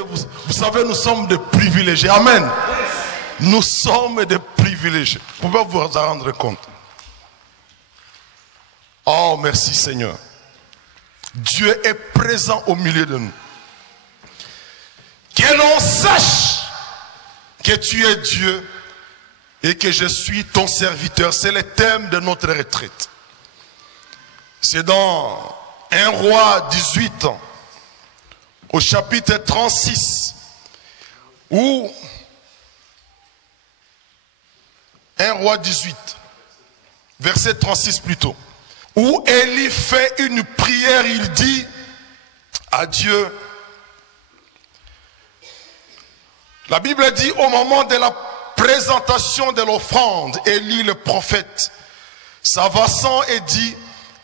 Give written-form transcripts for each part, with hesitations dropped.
vous savez, nous sommes des privilégiés. Amen. Nous sommes des privilégiés. Vous pouvez vous en rendre compte. Oh, merci Seigneur. Dieu est présent au milieu de nous. Que l'on sache que tu es Dieu et que je suis ton serviteur. C'est le thème de notre retraite. C'est dans 1 Roi 18, au chapitre 36, où 1 Roi 18, verset 36 plutôt, où Élie fait une prière, il dit à Dieu, la Bible dit au moment de la présentation de l'offrande, Élie le prophète s'avançant et dit,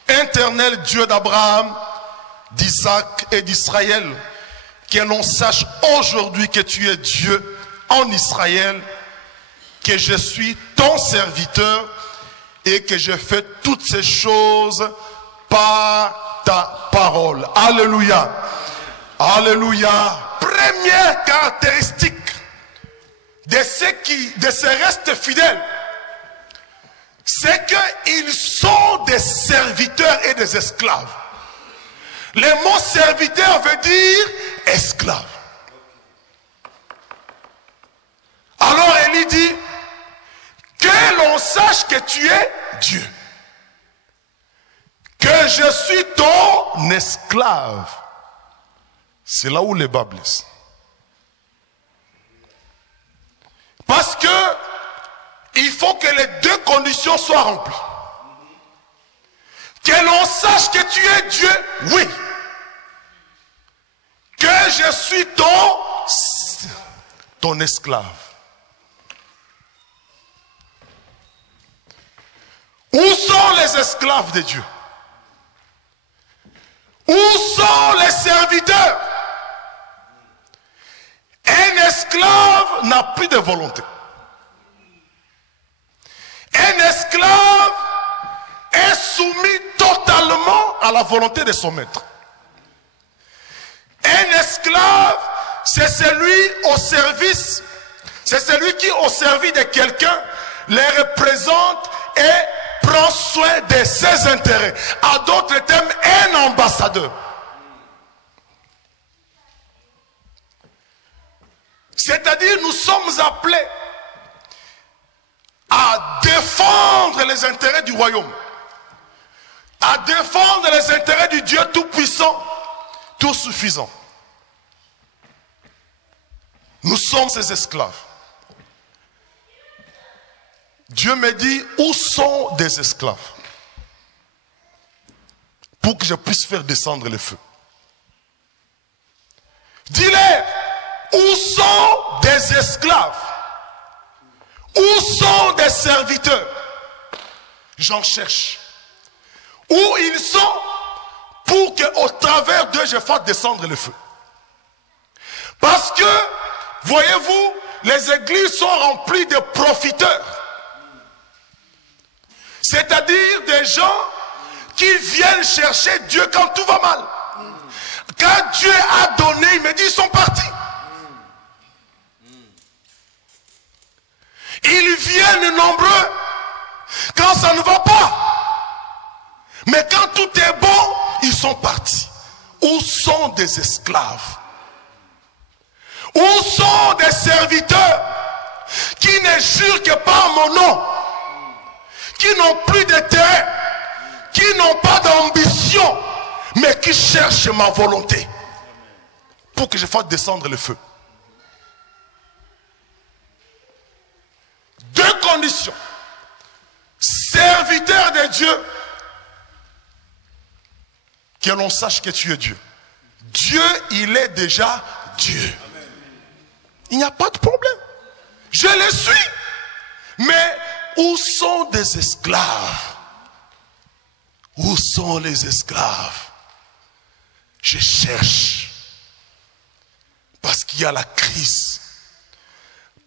Éternel Dieu d'Abraham, d'Isaac et d'Israël, que l'on sache aujourd'hui que tu es Dieu en Israël, que je suis ton serviteur et que je fais toutes ces choses par ta parole. Alléluia. Alléluia. Première caractéristique de ceux restent fidèles, c'est qu'ils sont des serviteurs et des esclaves. Le mot serviteur veut dire esclave. Alors Élie dit, que l'on sache que tu es Dieu, que je suis ton esclave. C'est là où les bas blessent. Parce que il faut que les deux conditions soient remplies. Que l'on sache que tu es Dieu, oui. Que je suis ton esclave. Où sont les esclaves de Dieu? Où sont les serviteurs? Un esclave n'a plus de volonté. Un esclave est soumis totalement à la volonté de son maître. Un esclave, c'est celui au service, c'est celui qui au service de quelqu'un les représente et prend soin de ses intérêts. À d'autres termes, un ambassadeur. C'est-à-dire, nous sommes appelés à défendre les intérêts du royaume, à défendre les intérêts du Dieu tout-puissant, tout-suffisant. Nous sommes ses esclaves. Dieu me dit, où sont des esclaves? Pour que je puisse faire descendre le feu. Dis-leur, où sont des esclaves? Où sont des serviteurs? J'en cherche. Où ils sont pour qu'au travers d'eux, je fasse descendre le feu. Parce que, voyez-vous, les églises sont remplies de profiteurs. C'est-à-dire des gens qui viennent chercher Dieu quand tout va mal. Quand Dieu a donné, il me dit, ils sont partis. Ils viennent nombreux quand ça ne va pas. Mais quand tout est bon, ils sont partis. Où sont des esclaves? Où sont des serviteurs qui ne jurent que par mon nom, qui n'ont plus d'intérêt, qui n'ont pas d'ambition, mais qui cherchent ma volonté pour que je fasse descendre le feu? Deux conditions. Serviteur de Dieu, que l'on sache que tu es Dieu. Dieu, il est déjà Dieu. Il n'y a pas de problème. Je le suis. Mais où sont des esclaves? Où sont les esclaves? Je cherche. Parce qu'il y a la crise.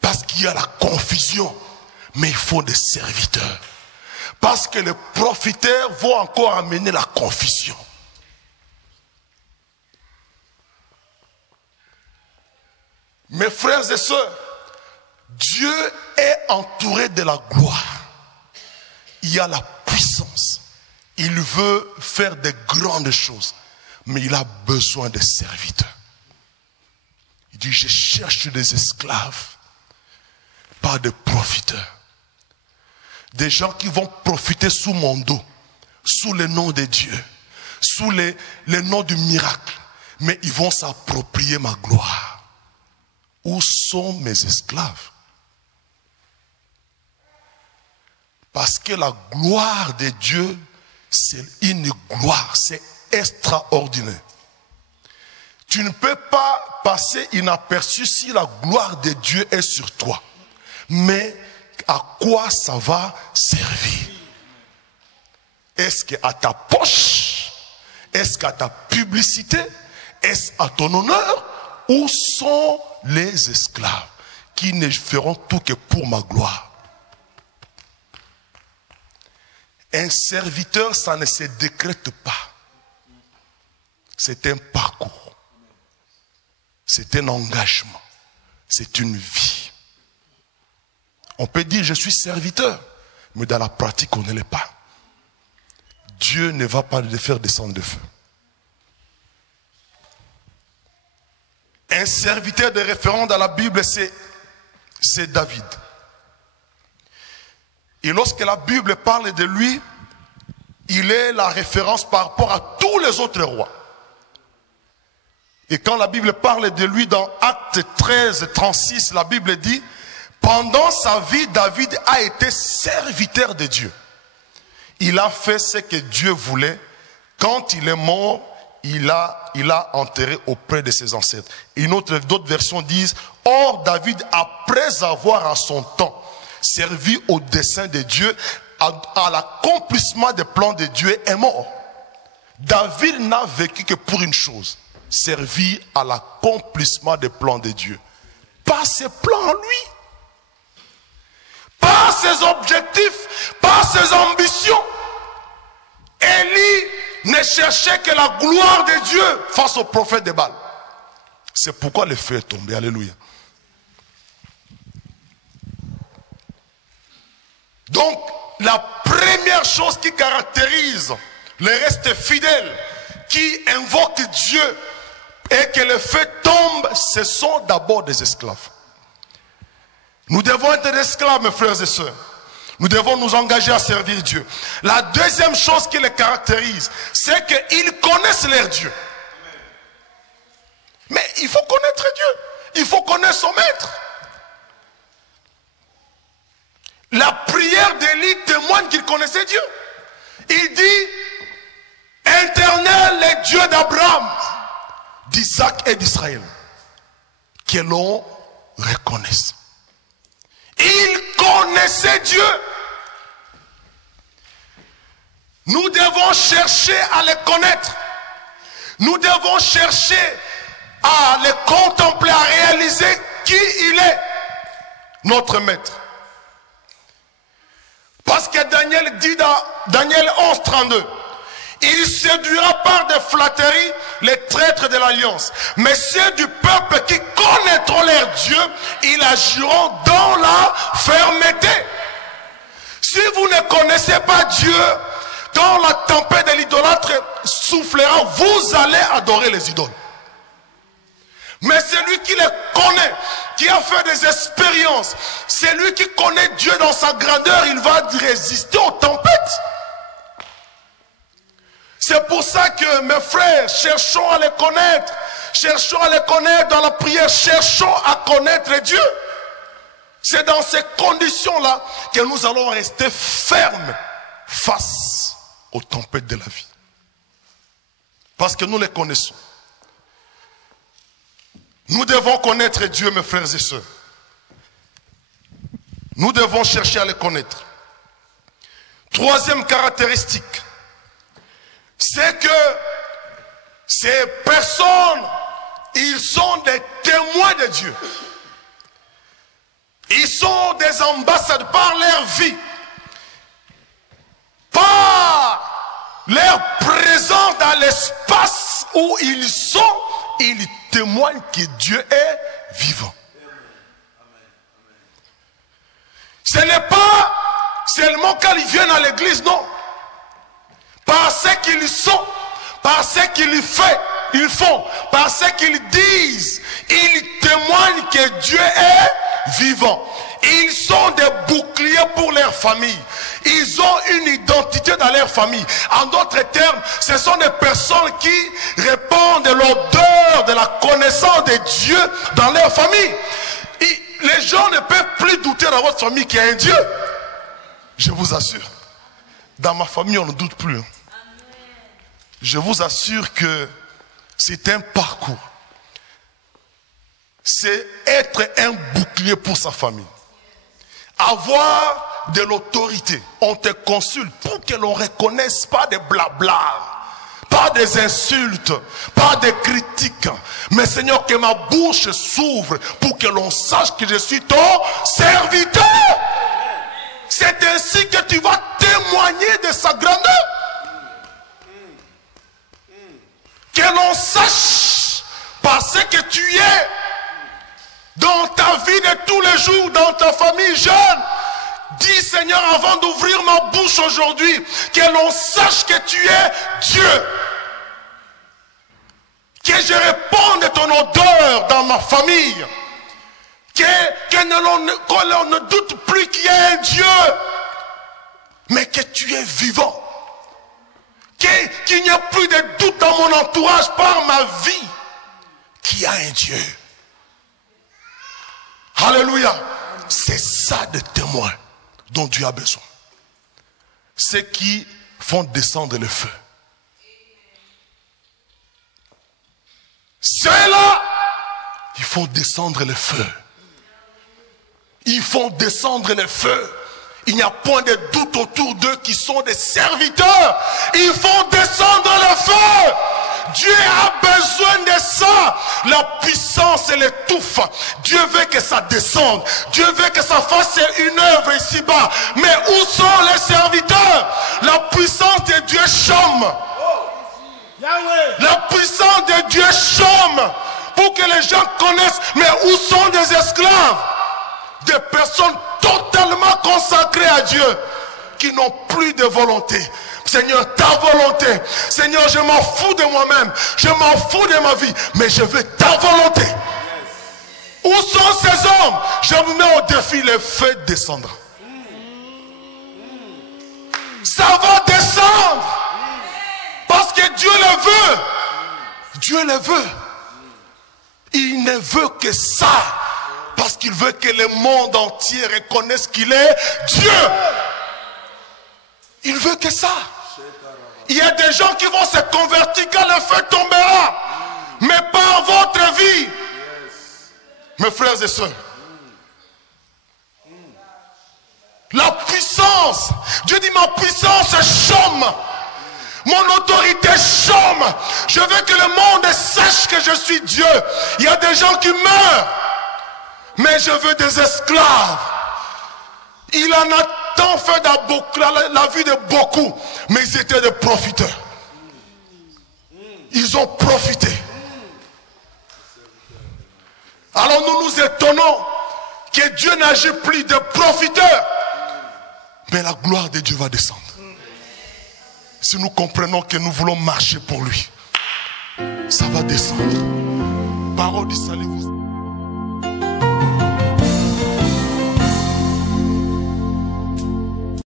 Parce qu'il y a la confusion. Mais il faut des serviteurs. Parce que les profiteurs vont encore amener la confusion. Mes frères et sœurs, Dieu est entouré de la gloire. Il y a la puissance. Il veut faire de grandes choses. Mais il a besoin de serviteurs. Il dit, je cherche des esclaves, pas de profiteurs. Des gens qui vont profiter sous mon dos, sous le nom de Dieu, sous le nom du miracle. Mais ils vont s'approprier ma gloire. Où sont mes esclaves? Parce que la gloire de Dieu, c'est une gloire, c'est extraordinaire. Tu ne peux pas passer inaperçu si la gloire de Dieu est sur toi. Mais à quoi ça va servir? Est-ce qu'à ta poche? Est-ce qu'à ta publicité? Est-ce à ton honneur? Où sont les esclaves qui ne feront tout que pour ma gloire? Un serviteur, ça ne se décrète pas. C'est un parcours. C'est un engagement. C'est une vie. On peut dire je suis serviteur, mais dans la pratique on ne l'est pas. Dieu ne va pas le faire descendre de feu. Un serviteur de référence dans la Bible, c'est David. Et lorsque la Bible parle de lui, il est la référence par rapport à tous les autres rois. Et quand la Bible parle de lui dans Actes 13, 36, la Bible dit, pendant sa vie, David a été serviteur de Dieu. Il a fait ce que Dieu voulait. Quand il est mort, il a enterré auprès de ses ancêtres. Et d'autres versions disent, or David, après avoir à son temps servi au dessein de Dieu, à l'accomplissement des plans de Dieu, est mort. David n'a vécu que pour une chose, servir à l'accomplissement des plans de Dieu. Pas ses plans lui, pas ses objectifs, pas ses ambitions. Élie ne cherchait que la gloire de Dieu face au prophète de Baal. C'est pourquoi le feu est tombé. Alléluia. Donc, la première chose qui caractérise les restes fidèles qui invoquent Dieu et que le feu tombe, ce sont d'abord des esclaves. Nous devons être des esclaves, mes frères et sœurs. Nous devons nous engager à servir Dieu. La deuxième chose qui les caractérise, c'est qu'ils connaissent leur Dieu. Mais il faut connaître Dieu. Il faut connaître son maître. La prière d'Élie témoigne qu'il connaissait Dieu. Il dit, Éternel est Dieu d'Abraham, d'Isaac et d'Israël, que l'on reconnaisse. Il connaissait Dieu. Nous devons chercher à le connaître. Nous devons chercher à le contempler, à réaliser qui il est, notre maître. Parce que Daniel dit dans Daniel 11, 32, il séduira par des flatteries les traîtres de l'alliance. Mais ceux du peuple qui connaîtront leur Dieu, ils agiront dans la fermeté. Si vous ne connaissez pas Dieu, quand la tempête de l'idolâtre soufflera, vous allez adorer les idoles. Mais celui qui les connaît, qui a fait des expériences, celui qui connaît Dieu dans sa grandeur, il va résister aux tempêtes. C'est pour ça que mes frères, cherchons à les connaître. Cherchons à les connaître dans la prière. Cherchons à connaître Dieu. C'est dans ces conditions-là que nous allons rester fermes face aux tempêtes de la vie. Parce que nous les connaissons. Nous devons connaître Dieu, mes frères et sœurs. Nous devons chercher à les connaître. Troisième caractéristique, c'est que ces personnes, ils sont des témoins de Dieu. Ils sont des ambassadeurs par leur vie, par leur présence dans l'espace où ils sont. Ils témoignent que Dieu est vivant. Ce n'est pas seulement quand ils viennent à l'église, non. Par ce qu'ils sont, par ce qu'ils font, par ce qu'ils disent, ils témoignent que Dieu est vivant. Ils sont des boucliers pour leur famille. Ils ont une identité dans leur famille. En d'autres termes, ce sont des personnes qui répandent l'odeur de la connaissance de Dieu dans leur famille. Et les gens ne peuvent plus douter dans votre famille qu'il y a un Dieu. Je vous assure. Dans ma famille, on ne doute plus. Je vous assure que c'est un parcours. C'est être un bouclier pour sa famille. Avoir de l'autorité. On te consulte pour que l'on ne reconnaisse pas des blabla, pas des insultes, pas des critiques. Mais Seigneur, que ma bouche s'ouvre pour que l'on sache que je suis ton serviteur. C'est ainsi que tu vas témoigner de sa grandeur. Que l'on sache parce que tu es dans ta vie de tous les jours, dans ta famille jeune. Dis Seigneur, avant d'ouvrir ma bouche aujourd'hui, que l'on sache que tu es Dieu. Que je réponde ton odeur dans ma famille. Que l'on ne doute plus qu'il y a un Dieu. Mais que tu es vivant. Qu'il n'y a plus de doute dans mon entourage par ma vie. Qu'il y a un Dieu. Alléluia. C'est ça de témoins dont Dieu a besoin. Ceux qui font descendre le feu. Ceux-là, ils font descendre le feu. Ils font descendre le feu. Il n'y a point de doute autour d'eux qui sont des serviteurs. Ils font descendre le feu. Dieu a besoin de ça. La puissance et l'étouffe. Dieu veut que ça descende. Dieu veut que ça fasse une œuvre ici-bas. Mais où sont les serviteurs? La puissance de Dieu chôme. La puissance de Dieu chôme. Pour que les gens connaissent. Mais où sont des esclaves? Des personnes totalement consacrées à Dieu. Qui n'ont plus de volonté. Seigneur, ta volonté. Seigneur, je m'en fous de moi-même. Je m'en fous de ma vie. Mais je veux ta volonté. Où sont ces hommes? Je vous mets au défi, le feu descendra. Ça va descendre. Parce que Dieu le veut. Dieu le veut. Il ne veut que ça. Parce qu'il veut que le monde entier reconnaisse qu'il est Dieu. Il veut que ça. Il y a des gens qui vont se convertir quand le feu tombera. Mais par votre vie. Mes frères et sœurs. La puissance. Dieu dit ma puissance chôme. Mon autorité chôme. Je veux que le monde sache que je suis Dieu. Il y a des gens qui meurent. Mais je veux des esclaves. Il en a tant fait la vie de beaucoup. Mais ils étaient des profiteurs. Ils ont profité. Alors nous nous étonnons que Dieu n'agit plus de profiteurs. Mais la gloire de Dieu va descendre. Si nous comprenons que nous voulons marcher pour lui, ça va descendre. Parole du salut.